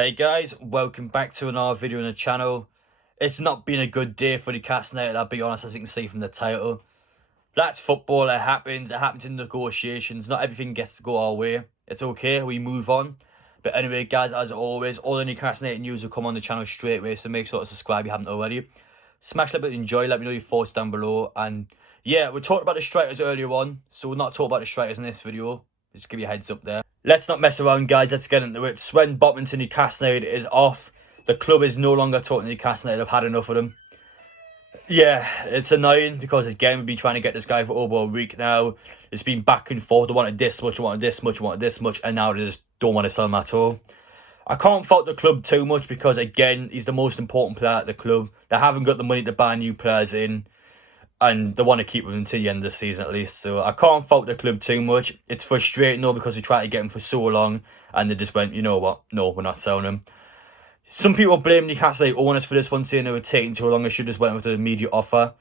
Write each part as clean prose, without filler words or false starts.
Hey guys, welcome back to another video on the channel. It's not been a good day for Newcastle United, I'll be honest, as you can see from the title. That's football, it happens in negotiations, not everything gets to go our way. It's okay, we move on. But anyway guys, as always, all the Newcastle United news will come on the channel straight away, so make sure to subscribe if you haven't already. Smash that button, enjoy, let me know your thoughts down below. And yeah, we talked about the strikers earlier on, so we'll not talk about the strikers in this video. Just give you a heads up there. Let's not mess around, guys. Let's get into it. Sven Botman to Newcastle United is off. The club is no longer talking to Newcastle United. I've had enough of them. Yeah, it's annoying because, again, we've been trying to get this guy for over a week now. It's been back and forth. They wanted this much, wanted this much, wanted this much, and now they just don't want to sell him at all. I can't fault the club too much because, again, he's the most important player at the club. They haven't got the money to buy new players in, and they want to keep him until the end of the season at least. So I can't fault the club too much. It's frustrating though because we tried to get him for so long and they just went, you know what, no, we're not selling him. Some people blame Newcastle owners for this one, saying they were taking too long. They should just went with the immediate offer.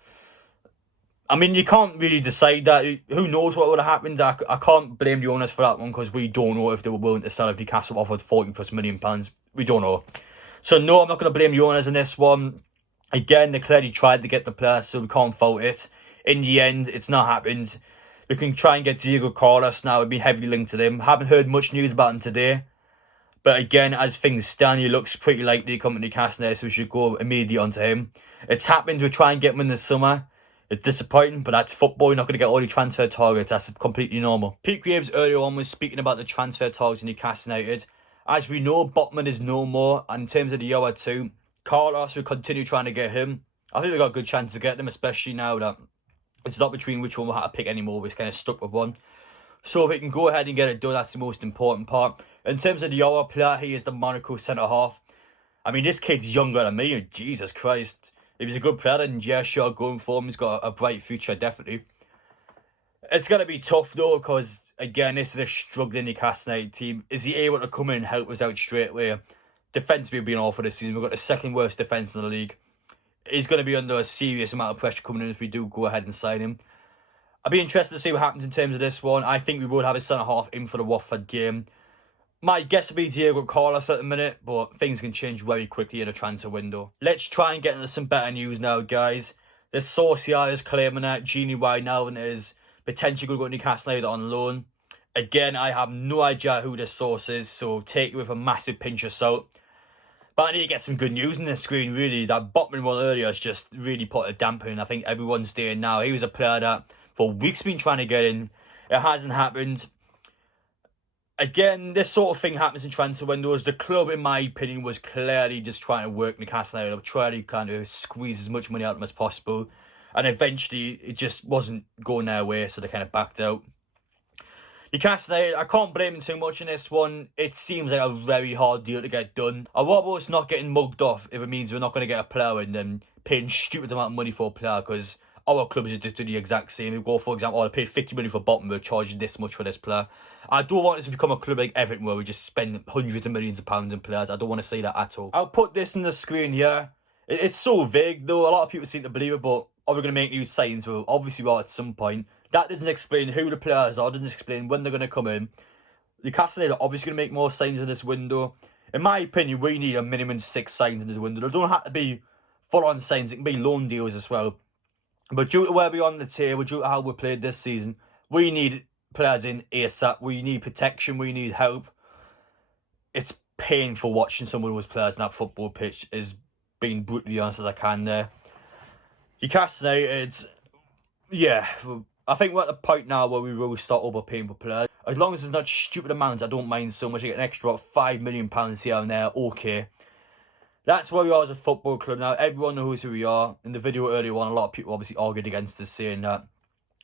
I mean, you can't really decide that. Who knows what would have happened? I can't blame the owners for that one because we don't know if they were willing to sell if Newcastle offered £40+ million. We don't know. So no, I'm not going to blame the owners in this one. Again, they clearly tried to get the player, so we can't fault it. In the end, it's not happened. We can try and get Diego Carlos now. We've been heavily linked to them. Haven't heard much news about him today. But again, as things stand, he looks pretty likely to come to Newcastle, so we should go immediately onto him. It's happened. We try and get him in the summer. It's disappointing, but that's football. You're not going to get all your transfer targets. That's completely normal. Pete Graves earlier on was speaking about the transfer targets in Newcastle United. As we know, Botman is no more. And in terms of the other two, Carlos will continue trying to get him. I think we've got a good chance to get them, especially now that it's not between which one we'll have to pick anymore. We're kind of stuck with one. So if we can go ahead and get it done, that's the most important part. In terms of the other player, he is the Monaco centre-half. I mean, this kid's younger than me. Jesus Christ. If he's a good player, then yeah, sure, going for him. He's got a bright future, definitely. It's going to be tough, though, because, again, this is a struggling Newcastle United team. Is he able to come in and help us out straight away? Defence we've been awful this season. We've got the second worst defence in the league. He's going to be under a serious amount of pressure coming in if we do go ahead and sign him. I'd be interested to see what happens in terms of this one. I think we would have a centre-half in for the Watford game. My guess would be Diego Carlos at the minute, but things can change very quickly in a transfer window. Let's try and get into some better news now, guys. The source here is claiming that Genie Wijnaldum is potentially going to go to Newcastle United on loan. Again, I have no idea who this source is, so take it with a massive pinch of salt. But I need to get some good news on the screen, really. That Botman one earlier has just really put a damper in. I think everyone's doing now. He was a player that for weeks been trying to get in. It hasn't happened. Again, this sort of thing happens in transfer windows. The club, in my opinion, was clearly just trying to work Newcastle out, trying to kind of squeeze as much money out of them as possible. And eventually, it just wasn't going their way, so they kind of backed out. Newcastle United, I can't blame them too much in this one. It seems like a very hard deal to get done. I want us not getting mugged off if it means we're not going to get a player and then paying stupid amount of money for a player, because our clubs just do the exact same. We go, for example, I paid 50 million for Botman, we're charging this much for this player. I don't want this to become a club like Everton where we just spend hundreds of millions of pounds on players. I don't want to see that at all. I'll put this on the screen here. It's so vague though. A lot of people seem to believe it, but are we going to make new signs? Well, obviously we are at some point. That doesn't explain who the players are, doesn't explain when they're going to come in. Newcastle are obviously going to make more signs in this window. In my opinion, we need a minimum 6 signs in this window. They don't have to be full-on signs. It can be loan deals as well. But due to where we're on the table, due to how we played this season, we need players in ASAP. We need protection. We need help. It's painful watching some of those players in that football pitch, is being brutally honest as I can there. Newcastle United, yeah, I think we're at the point now where we will start overpaying for players. As long as it's not stupid amounts, I don't mind so much. I get an extra £5 million here and there, okay. That's where we are as a football club now. Everyone knows who we are. In the video earlier on, a lot of people obviously argued against us, saying that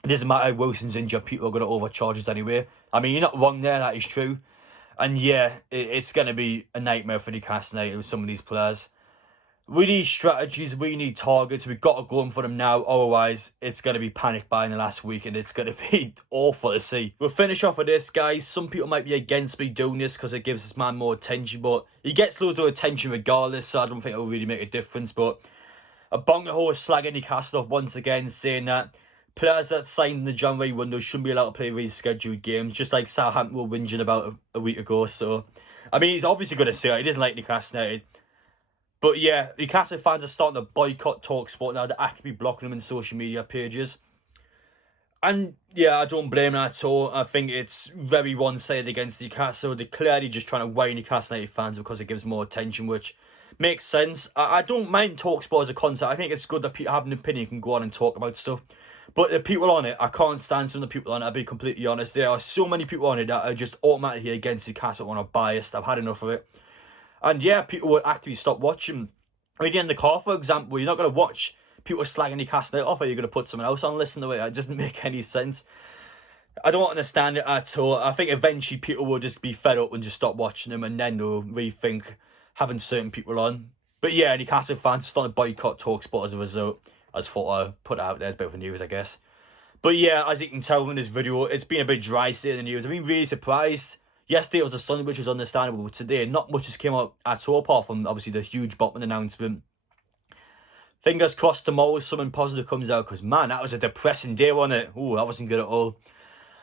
it doesn't matter if Wilson's injured, people are going to overcharge us anyway. I mean, you're not wrong there, that is true. And yeah, it's going to be a nightmare for Newcastle United with some of these players. We need strategies, we need targets, we've got to go in for them now, otherwise it's going to be panic buying the last week and it's going to be awful to see. We'll finish off with this, guys. Some people might be against me doing this because it gives this man more attention, but he gets loads of attention regardless, so I don't think it'll really make a difference. But a bonga horse slagging Newcastle off once again, saying that players that signed in the January window shouldn't be allowed to play rescheduled games, just like Southampton were whinging about a week ago. So I mean, he's obviously going to say it. He doesn't like Newcastle United. But yeah, Newcastle fans are starting to boycott TalkSport now. They're actively blocking them in social media pages. And yeah, I don't blame them at all. I think it's very one-sided against Newcastle. They're clearly just trying to worry Newcastle United fans because it gives more attention, which makes sense. I don't mind TalkSport as a concept. I think it's good that people have an opinion, can go on and talk about stuff. But the people on it, I can't stand some of the people on it, I'll be completely honest. There are so many people on it that are just automatically against Newcastle and are biased. I've had enough of it. And yeah, people will actually stop watching. I mean, in the car, for example, you're not going to watch people slagging Newcastle off, or you're going to put someone else on and listen to it. It doesn't make any sense. I don't understand it at all. I think eventually people will just be fed up and just stop watching them, and then they'll rethink having certain people on. But yeah, Newcastle fans started to boycott TalkSport as a result. I just thought I'd put it out there as a bit of news, I guess. But yeah, as you can tell in this video, it's been a bit dry today in the news. I've been really surprised. Yesterday it was a Sunday, which is understandable, but today not much has come up at all, apart from obviously the huge Botman announcement. Fingers crossed tomorrow something positive comes out, because man, that was a depressing day, wasn't it? Oh, that wasn't good at all.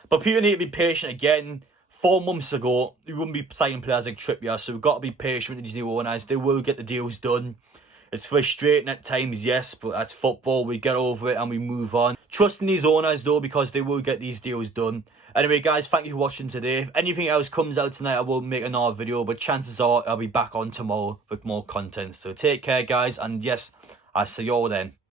But people need to be patient again. 4 months ago, we wouldn't be signing players like Trippier, so we've got to be patient with these new owners. They will get the deals done. It's frustrating at times, yes, but that's football. We get over it and we move on. Trust in these owners, though, because they will get these deals done. Anyway, guys, thank you for watching today. If anything else comes out tonight, I will make another video, but chances are I'll be back on tomorrow with more content. So take care, guys, and yes, I'll see you all then.